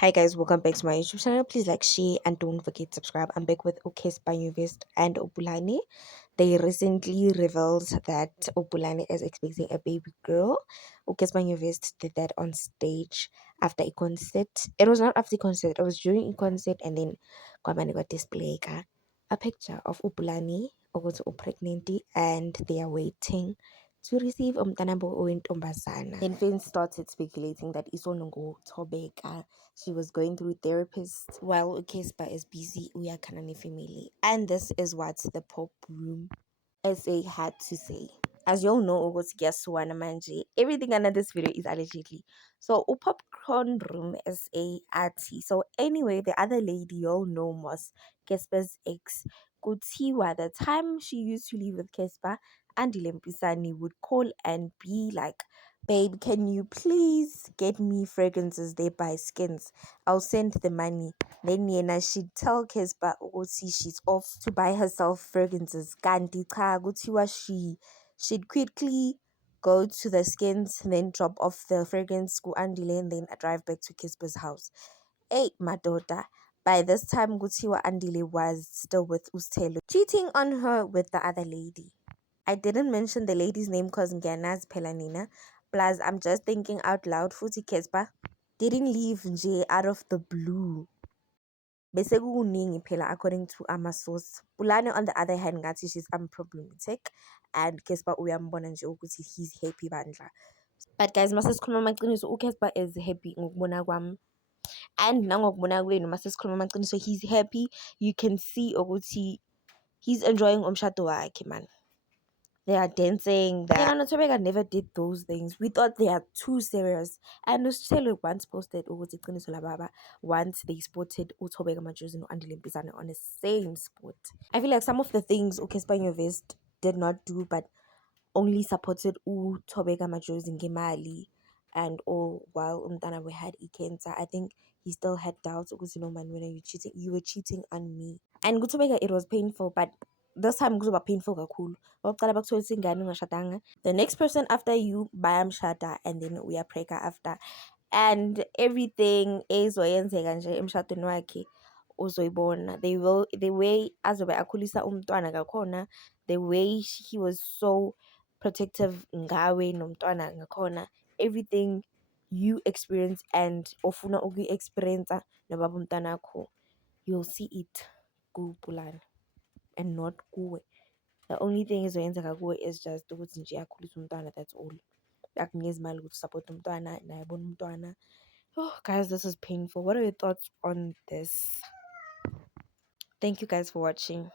Hi guys, welcome back to my YouTube channel. Please like, share, and don't forget to subscribe. I'm back with Ukes Banyuvest and Opulani. They recently revealed that Opulani is expecting a baby girl. Ukes Banyuvest did that on stage after a concert. It was not after a concert, it was during a concert, and then Kwamani got display a picture of Opulani also pregnant, and they are waiting to receive umntanabo oyintombazana. Then fans started speculating that Isonongo Tobeka, she was going through therapists while Ukespa is busy uyakhana family. And this is what the Pop Room SA had to say. As you all know, ukuthi kuyasuwana manje. Everything under this video is allegedly. So Popcorn Room SA athi. So anyway, the other lady you all know was Kespa's ex. Kutiwa, the time she used to live with Kespa, Andy Lempisani would call and be like, babe, can you please get me fragrances they buy skins? I'll send the money. Then Yena she'd tell Kespa ukuthi she's off to buy herself fragrances. Kanti cha kuthiwa she'd quickly go to the skins, then drop off the fragrance ku Andile and then drive back to Kespa's house. Hey, my daughter. By this time, Gutiwa Andile was still with Ustelo, cheating on her with the other lady. I didn't mention the lady's name because Ngana's Pelanina. Plus, I'm just thinking out loud. Futi Kespa didn't leave nje out of the blue. Bese kukuningi phela according to ama-source. Pulane on the other hand ngathi she's unproblematic and Kespa uyambona nje ukuthi he's happy bandla. But guys, masesikhuluma amaqiniso, uKespa is happy ngokubona kwami. And nangokubona kwenu masesikhuluma amaqiniso, he's happy. You can see ukuthi he's enjoying umshado wakhe, man. They are dancing. Tobeka never did those things. We thought they are too serious. And Usitelo once posted ukuthi iqiniso lababa once they spotted uTobeka Majozi no Andile Mbizana on the same spot. I feel like some of the things Ukespa Vest did not do, but only supported uTobeka Majozi ngemali and all while umntana we had ikenza. I think he still had doubts because no man, when you were cheating on me. And Gutobeka, it was painful, but this time kuzoba painful kakhulu. The next person after you bayamshada and then uyapheka after. And everything ezoyenzeka nje emshadweni wakhe uzoyibona. The way azobe akhulisa umntwana ngakhona, the way he was so protective ngawe nomntwana ngakhona, everything you experience and ofuna uku-experience nobaba umntanakho, you'll see it kuPulana and not kuwe. The only thing ezoyenzeka kuwe is just ukuthi nje akhulise umntwana, that's all. Akunikeza imali ukuthi support umntwana naye abone umntwana. Oh guys, this is painful. What are your thoughts on this? Thank you guys for watching.